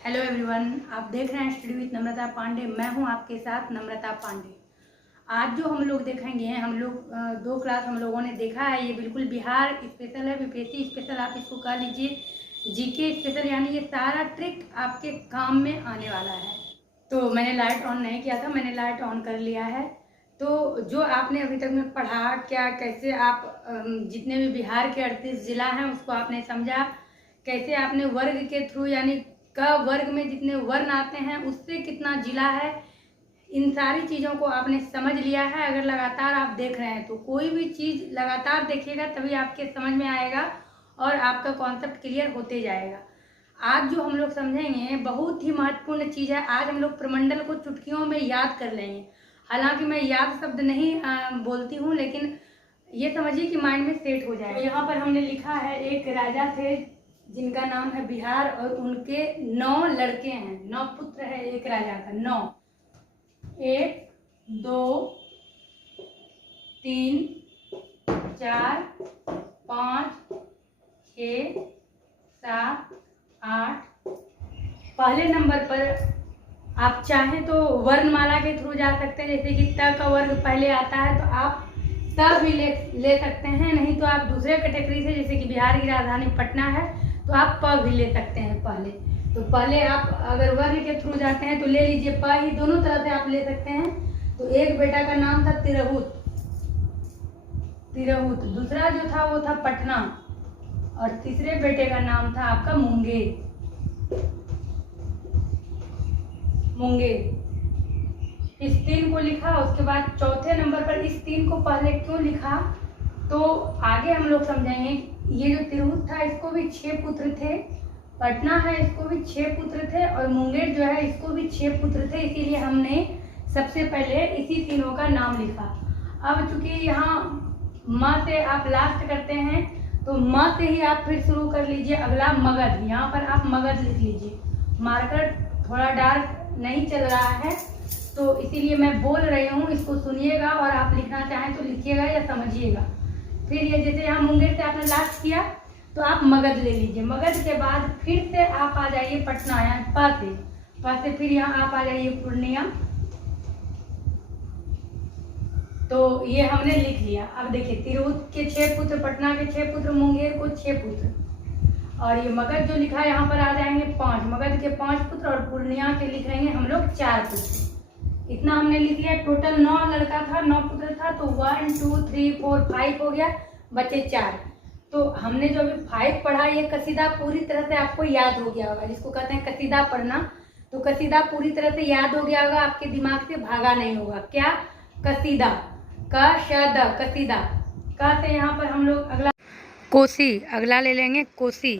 Hello everyone, आप देख रहे हैं स्टडी विद नम्रता पांडे। मैं हूं आपके साथ नम्रता पांडे। आज जो हम लोग देखेंगे, हम लोग दो क्लास हम लोगों ने देखा है। ये बिल्कुल बिहार स्पेशल है, बीपीएससी स्पेशल आप इसको कह लीजिए, जीके स्पेशल, यानी ये सारा ट्रिक आपके काम में आने वाला है। तो मैंने लाइट ऑन नहीं किया था, मैंने लाइट ऑन कर लिया है। तो जो आपने अभी तक में पढ़ा, क्या कैसे आप जितने भी बिहार के 38 जिला हैं उसको आपने समझा, कैसे आपने वर्ग के थ्रू, यानी क वर्ग में जितने वर्ण आते हैं उससे कितना जिला है, इन सारी चीज़ों को आपने समझ लिया है। अगर लगातार आप देख रहे हैं तो कोई भी चीज़ लगातार देखिएगा तभी आपके समझ में आएगा और आपका कॉन्सेप्ट क्लियर होते जाएगा। आज जो हम लोग समझेंगे बहुत ही महत्वपूर्ण चीज़ है। आज हम लोग प्रमंडल को चुटकियों में याद कर लेंगे। हालांकि मैं याद शब्द नहीं बोलती हूँ, लेकिन ये समझिए कि माइंड में सेट हो जाए। तो यहाँ पर हमने लिखा है, एक राजा थे जिनका नाम है बिहार और उनके 9 लड़के हैं, 9 पुत्र है एक राजा का। 9, 1 2 3 4 5 6 7 8। पहले नंबर पर आप चाहें तो वर्णमाला के थ्रू जा सकते हैं, जैसे कि त का वर्ग पहले आता है तो आप त भी ले सकते हैं। नहीं तो आप दूसरे कैटेगरी से, जैसे कि बिहार की राजधानी पटना है तो आप प भी ले सकते हैं पहले। तो पहले आप अगर वर्ण के थ्रू जाते हैं तो ले लीजिए प ही, दोनों तरह से आप ले सकते हैं। तो एक बेटा का नाम था तिरहुत, दूसरा जो था वो था पटना, और तीसरे बेटे का नाम था आपका मुंगेर। इस 3 को लिखा। उसके बाद चौथे नंबर पर इस 3 को पहले क्यों लिखा तो आगे हम लोग समझेंगे। ये जो तिरहुत था इसको भी 6 पुत्र थे, पटना है इसको भी 6 पुत्र थे, और मुंगेर जो है इसको भी 6 पुत्र थे, इसीलिए हमने सबसे पहले इसी तीनों का नाम लिखा। अब चूंकि यहाँ माँ से आप लास्ट करते हैं तो माँ से ही आप फिर शुरू कर लीजिए अगला मगध। यहाँ पर आप मगध लिख लीजिए। मार्कर थोड़ा डार्क नहीं चल रहा है तो इसीलिए मैं बोल रही हूँ, इसको सुनिएगा और आप लिखना चाहें तो लिखिएगा या समझिएगा। फिर ये जैसे यहाँ मुंगेर से आपने लास्ट किया तो आप मगध ले लीजिए। मगध के बाद फिर से आप आ जाइए पटना, यहाँ प से फिर यहाँ आप आ जाइए पूर्णिया। तो ये हमने लिख लिया। अब देखिए तिरहुत के 6 पुत्र, पटना के 6 पुत्र, मुंगेर को 6 पुत्र, और ये मगध जो लिखा है यहाँ पर आ जाएंगे 5, मगध के 5 पुत्र, और पूर्णिया के लिख लेंगे हम लोग 4 पुत्र। इतना हमने लिख लिया। टोटल 9 लड़का था, 9 पुत्र था, तो 1 2 3 4 5 हो गया, बचे 4। तो हमने जो अभी 5 पढ़ा, ये कसीदा पूरी तरह से आपको याद हो गया होगा, जिसको कहते हैं कसीदा पढ़ना। तो कसीदा पूरी तरह से याद हो गया होगा, आपके दिमाग से भागा नहीं होगा। क्या? कसीदा, का शद, कसीदा। का से यहाँ पर हम लोग अगला कोसी, अगला ले लेंगे कोसी।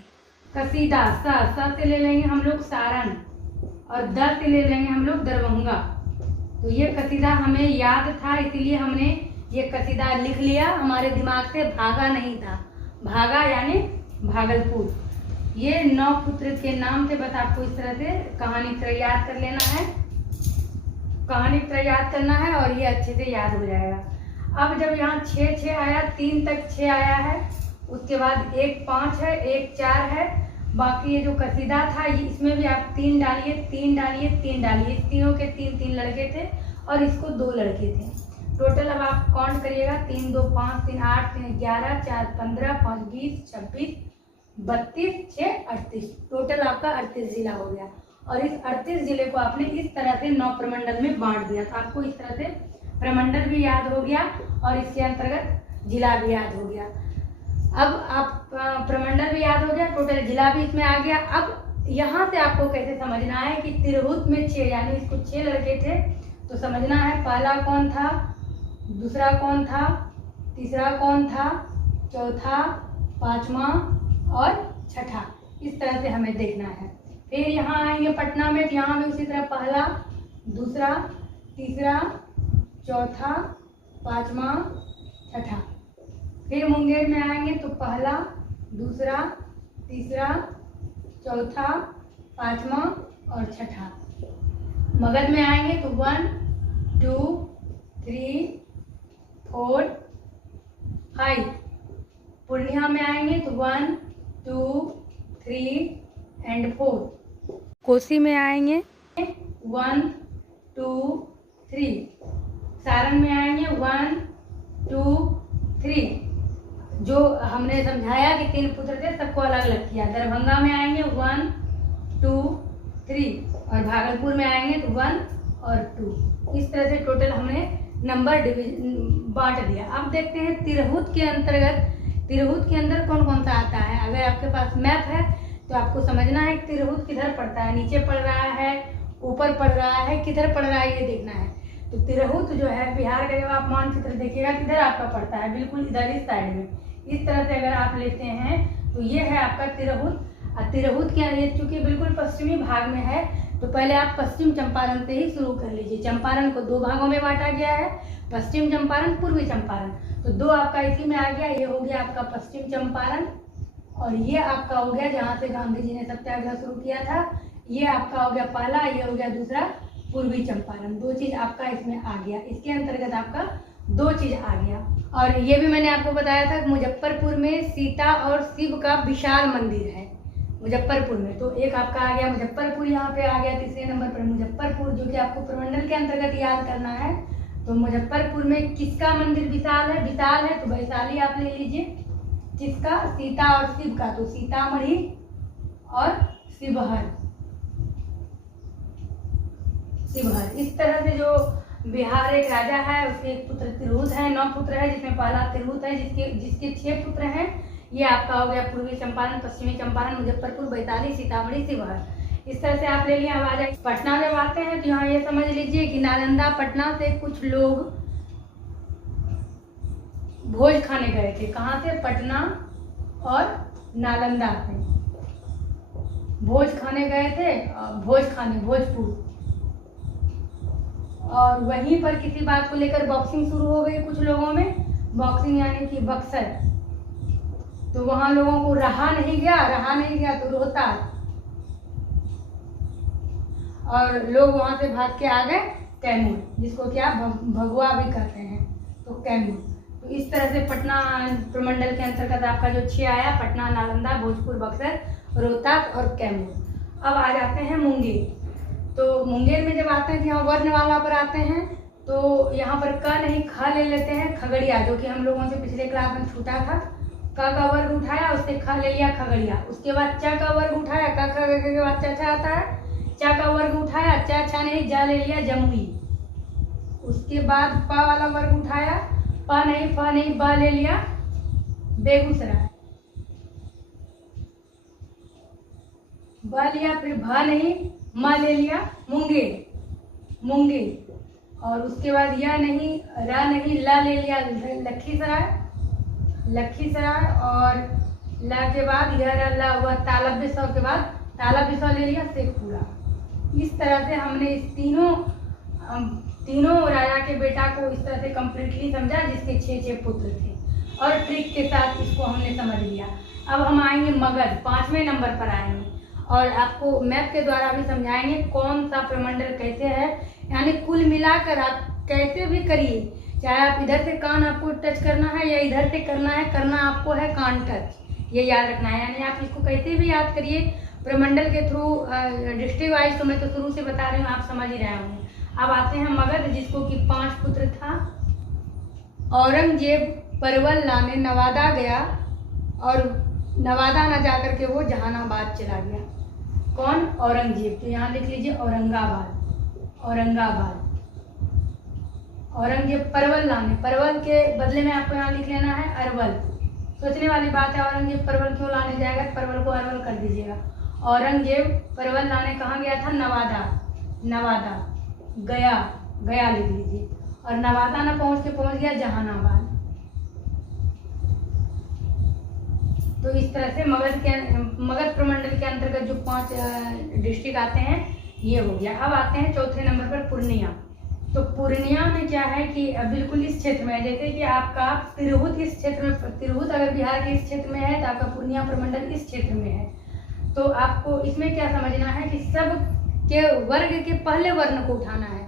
कसीदा, स से ले लेंगे हम लोग सारण, और द से ले लेंगे हम लोग दरभंगा। तो ये कसीदा हमें याद था, इसीलिए हमने ये कसीदा लिख लिया, हमारे दिमाग से भागा नहीं था। भागा यानी भागलपुर। ये 9 पुत्र के नाम से बस आपको इस तरह से कहानी तरह याद कर लेना है, कहानी तरह याद करना है, और ये अच्छे से याद हो जाएगा। अब जब यहाँ 6 6 आया, 3 तक 6 आया है, उसके बाद 1 5 है, 1 4 है, बाकी ये जो कसीदा था इसमें भी आप 3 डालिए, 3 डालिए, 3 डालिए। इस तीनों के 3 लड़के थे और इसको 2 लड़के थे। टोटल अब आप काउंट करिएगा, 3 2 5 3 8 3 11 4 15 5 20 26 32 6 38। टोटल आपका 38 जिला हो गया। और इस 38 जिले को आपने इस तरह से 9 प्रमंडल में बांट दिया। तो आपको इस तरह से प्रमंडल भी याद हो गया और इसके अंतर्गत जिला भी याद हो गया। अब आप प्रमंडल भी याद हो गया, टोटल जिला भी इसमें आ गया। अब यहाँ से आपको कैसे समझना है कि तिरहुत में 6, यानी इसको 6 लड़के थे, तो समझना है पहला कौन था, दूसरा कौन था, तीसरा कौन था, चौथा, 5वां और 6ठा। इस तरह से हमें देखना है। फिर यहाँ आएंगे पटना में, यहाँ भी उसी तरह पहला, दूसरा, तीसरा, चौथा, 5वां, 6ठा। फिर मुंगेर में आएंगे तो पहला, दूसरा, तीसरा, चौथा, 5वां और 6ठा। मगध में आएंगे तो 1 2 3 4 5। पूर्णिया में आएंगे तो 1 2 3 एंड 4। कोसी में आएंगे 1 2 3, सारण में आएंगे 1 2 3। जो हमने समझाया कि 3 पुत्र थे सबको अलग अलग किया। दरभंगा में आएंगे 1 2 3 और भागलपुर में आएंगे तो 1 और 2। इस तरह से टोटल हमने नंबर डिवीजन बांट दिया। अब देखते हैं तिरहुत के अंतर्गत, तिरहुत के अंदर कौन कौन सा आता है। अगर आपके पास मैप है तो आपको समझना है तिरहुत किधर पड़ता है, नीचे पड़ रहा है, ऊपर पड़ रहा है, किधर पड़ रहा है ये देखना है। तो तिरहुत जो है बिहार का, जब आप मानचित्र देखिएगा किधर आपका पड़ता है, बिल्कुल इधर इस साइड में। इस तरह से अगर आप लेते हैं तो ये है आपका तिरहुत। और तिरहुत के ये चूंकि बिल्कुल पश्चिमी भाग में है तो पहले आप पश्चिम चंपारण से ही शुरू कर लीजिए। चंपारण को 2 भागों में बांटा गया है, पश्चिम चंपारण, पूर्वी चंपारण। तो 2 आपका इसी में आ गया। ये हो गया आपका पश्चिम चंपारण और ये आपका हो गया जहाँ से गांधी जी ने सत्याग्रह शुरू किया था। ये आपका हो गया पहला, ये हो गया दूसरा पूर्वी चंपारण। 2 चीज आपका इसमें आ गया। इसके अंतर्गत आपका 2 चीज आ गया। और ये भी मैंने आपको बताया था मुजफ्फरपुर में सीता और शिव का विशाल मंदिर है मुजफ्फरपुर में। तो एक आपका आ गया मुजफ्फरपुर, यहाँ पे आ गया तीसरे नंबर पर मुजफ्फरपुर, जो कि आपको प्रमंडल के अंतर्गत याद करना है। तो मुजफ्फरपुर में किसका मंदिर विशाल है? विशाल है तो वैशाली आप ले लीजिए। किसका? सीता और शिव का। तो सीतामढ़ी और शिवहर, शिवहर। इस तरह से जो बिहार एक राजा है, उसके एक पुत्र तिरहुत है, 9 पुत्र है, जिसमें पहला तिरहुत है जिसके 6 पुत्र हैं। ये आपका हो गया पूर्वी चंपारण, पश्चिमी चंपारण, मुजफ्फरपुर, वैशाली, सीतामढ़ी, शिवहर। इस तरह से आप ले लिया। अब आ जाए पटना जब आते हैं तो यहाँ ये समझ लीजिए कि नालंदा पटना से कुछ लोग भोज खाने गए थे। कहाँ से? पटना और नालंदा से भोज खाने गए थे, भोज खाने भोजपुर। और वहीं पर किसी बात को लेकर बॉक्सिंग शुरू हो गई कुछ लोगों में, बॉक्सिंग यानी कि बक्सर। तो वहां लोगों को रहा नहीं गया तो रोहतास, और लोग वहां से भाग के आ गए कैमूर, जिसको क्या भगवा भी कहते हैं, तो कैमूर। तो इस तरह से पटना प्रमंडल के अंतर्गत आपका जो 6 आया, पटना, नालंदा, भोजपुर, बक्सर, रोहतास और कैमूर। अब आ जाते हैं मुंगेर। तो मुंगेर में जब आते हैं तो यहाँ वर्ण वाला पर आते हैं। तो यहाँ पर क नहीं ख ले लेते हैं, खगड़िया, जो कि हम लोगों से पिछले क्लास में छूटा था। क का वर्ग उठाया, उससे ख ले लिया खगड़िया। उसके बाद च का वर्ग उठाया, क के बाद च आता है। च का वर्ग उठाया, च नहीं जा ले लिया जमुई। उसके बाद प वाला वर्ग उठाया, प नहीं ब ले लिया बेगूसराय। ब लिया, फिर भ नहीं म ले लिया मुंगेर। और उसके बाद या नहीं रा नहीं ला ले लिया लखीसराय। और ला के बाद यह ला हुआ तालबेसौ के बाद तालबेसौ ले लिया शेखपुरा। इस तरह से हमने इस तीनों राजा के बेटा को इस तरह से कंप्लीटली समझा, जिसके 6 पुत्र थे, और ट्रिक के साथ इसको हमने समझ लिया। अब हम आएंगे मगध, 5वें नंबर पर आएंगे, और आपको मैप के द्वारा भी समझाएंगे कौन सा प्रमंडल कैसे है। यानी कुल मिलाकर आप कैसे भी करिए, चाहे आप इधर से कान आपको टच करना है या इधर से करना आपको है कान टच, ये याद रखना है। यानी आप इसको कैसे भी याद करिए प्रमंडल के थ्रू, डिस्ट्रिक्ट वाइज। तो मैं तो शुरू से बता रही हूँ, आप समझ ही रहे होंगे। अब आते हैं मगध, जिसको कि 5 पुत्र था। औरंगजेब परवल लाने नवादा गया, और नवादा न जाकर के वो जहानाबाद चला गया। कौन? औरंगजेब। तो यहाँ लिख लीजिए औरंगाबाद। औरंगजेब परवल लाने, परवल के बदले में आपको यहाँ लिख लेना है अरवल। सोचने वाली बात है, औरंगजेब परवल क्यों लाने जाएगा, परवल को अरवल कर दीजिएगा। औरंगजेब परवल लाने कहाँ गया था? नवादा। गया लिख लीजिए। और नवादा ना पहुंच गया जहानाबाद। तो इस तरह से मगध प्रमंडल के अंतर्गत जो 5 डिस्ट्रिक्ट आते हैं ये हो गया। अब आते हैं चौथे नंबर पर पूर्णिया। तो पूर्णिया में क्या है कि बिल्कुल इस क्षेत्र में है, जैसे कि आपका तिरहुत इस क्षेत्र में, तिरहुत अगर बिहार के इस क्षेत्र में है तो आपका पूर्णिया प्रमंडल इस क्षेत्र में है। तो आपको इसमें क्या समझना है कि सब के वर्ग के पहले वर्ण को उठाना है।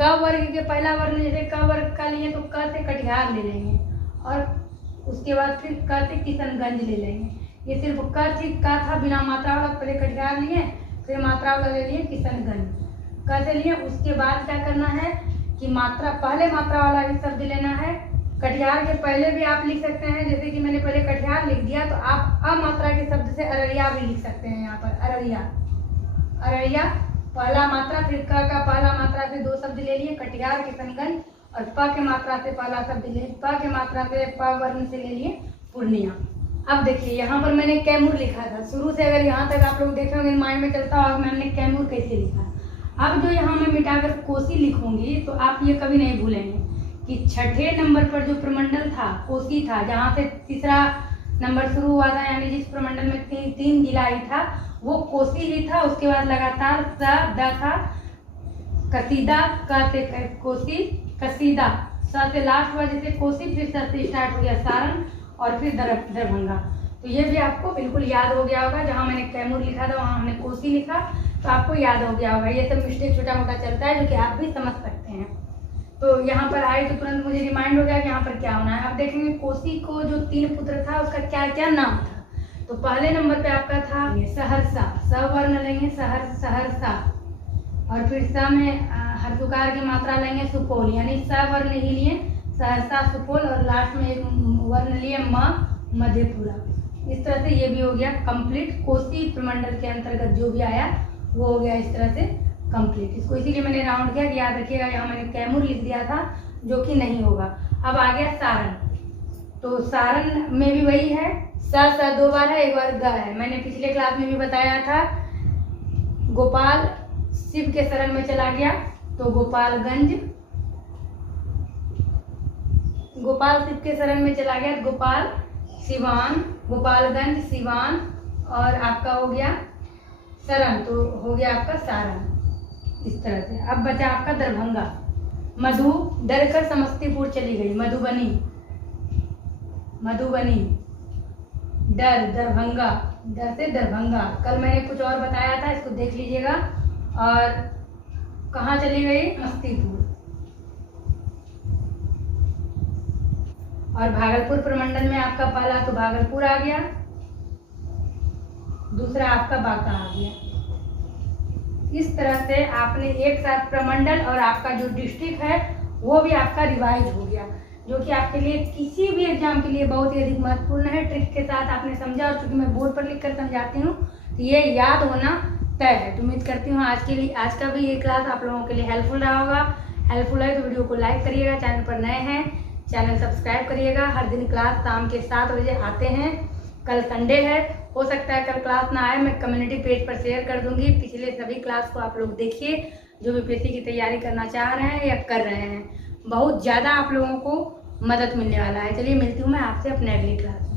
क वर्ग के पहला वर्ण, जैसे क वर्ग का लिए तो क से कटिहार ले लेंगे, और उसके बाद फिर क से किशनगंज ले लेंगे। ये सिर्फ क था बिना मात्रा वाला, पहले कटिहार लिए, फिर मात्रा वाला ले लिए किशनगंज। कैसे लिए, उसके बाद क्या करना है कि मात्रा, पहले मात्रा वाला ही शब्द लेना है। कटिहार के पहले भी आप लिख सकते हैं, जैसे कि मैंने पहले कटिहार लिख दिया तो आप अमात्रा के शब्द से अररिया भी लिख सकते हैं। यहाँ पर अररिया, अररिया पहला मात्रा, फिर क का पहला मात्रा से 2 शब्द ले लिए, कटिहार किशनगंज, और प के मात्रा से पहला शब्द ले, प के मात्रा से प वर्ण से ले लिए पूर्णिया। अब देखिए यहाँ पर मैंने कैमूर लिखा था, शुरू से अगर यहाँ तक आप लोग देखे होंगे माइंड में चलता होगा मैंने कैमूर कैसे लिखा। अब जो यहाँ मैं मिटाकर कोसी लिखूंगी तो आप ये कभी नहीं भूलेंगे कि छठे नंबर पर जो प्रमंडल था कोसी था, जहाँ से तीसरा नंबर शुरू हुआ था, यानी जिस प्रमंडल में 3 जिला ही था वो कोसी ही था। उसके बाद लगातार स द था, कसीदा, क से कोसी, कसीदा, स से लास्ट हुआ जैसे कोसी, फिर स से स्टार्ट हो गया सारण, और फिर दरभंगा। तो ये भी आपको बिल्कुल याद हो गया होगा। जहाँ मैंने कैमूर लिखा था वहाँ हमने कोसी लिखा, तो आपको याद हो गया होगा। ये सब मिस्टेक छोटा मोटा चलता है जो कि आप भी समझ सकते हैं। तो यहाँ पर आए तो तुरंत मुझे रिमाइंड हो गया कि यहाँ पर क्या होना है। अब देखेंगे कोसी को जो 3 पुत्र था उसका क्या क्या नाम था। तो पहले नंबर पे आपका था सहरसा, स वर्ण लेंगे सहरसा, और फिर स में हर्षुकार की मात्रा लेंगे सुपौल, यानी स वर्ण ही लिए सहरसा सुपौल, और लास्ट में एक वर्ण लिए मधेपुरा। इस तरह से ये भी हो गया कंप्लीट। कोसी प्रमंडल के अंतर्गत जो भी आया वो हो गया इस तरह से कंप्लीट। इसको इसीलिए मैंने राउंड किया कि याद रखिएगा, यहाँ मैंने कैमूर लिख दिया था जो कि नहीं होगा। अब आ गया सारण, तो सारण में भी वही है, स 2 बार है, 1 बार ग है। मैंने पिछले क्लास में भी बताया था। गोपाल शिव के शरण में चला गया तो गोपालगंज, गोपाल शिव के शरण में चला गया गोपाल सिवान, गोपालगंज सिवान, और आपका हो गया शरण, तो हो गया आपका सारण। इस तरह से अब बचा आपका दरभंगा। मधु डर कर समस्तीपुर चली गई, मधुबनी, मधुबनी, डर दरभंगा, डर से दरभंगा। कल मैंने कुछ और बताया था, इसको देख लीजिएगा। और कहाँ चली गई, समस्तीपुर। और भागलपुर प्रमंडल में आपका पहला तो भागलपुर आ गया, दूसरा आपका बांका आ गया। इस तरह से आपने एक साथ प्रमंडल और आपका जो डिस्ट्रिक्ट है वो भी आपका रिवाइज हो गया, जो कि आपके लिए किसी भी एग्जाम के लिए बहुत ही अधिक महत्वपूर्ण है। ट्रिक के साथ आपने समझा, और चूंकि मैं बोर्ड पर लिख कर समझाती हूँ तो ये याद होना तय है। तो उम्मीद करती हूँ आज का भी ये क्लास आप लोगों के लिए हेल्पफुल रहा होगा। हेल्पफुल है तो वीडियो को लाइक करिएगा, चैनल पर नए हैं चैनल सब्सक्राइब करिएगा। हर दिन क्लास शाम के 7 बजे आते हैं। कल संडे है, हो सकता है कल क्लास ना आए, मैं कम्युनिटी पेज पर शेयर कर दूंगी। पिछले सभी क्लास को आप लोग देखिए, जो भी पीएससी की तैयारी करना चाह रहे हैं या कर रहे हैं, बहुत ज़्यादा आप लोगों को मदद मिलने वाला है। चलिए मिलती हूँ मैं आपसे अपने अगली क्लास।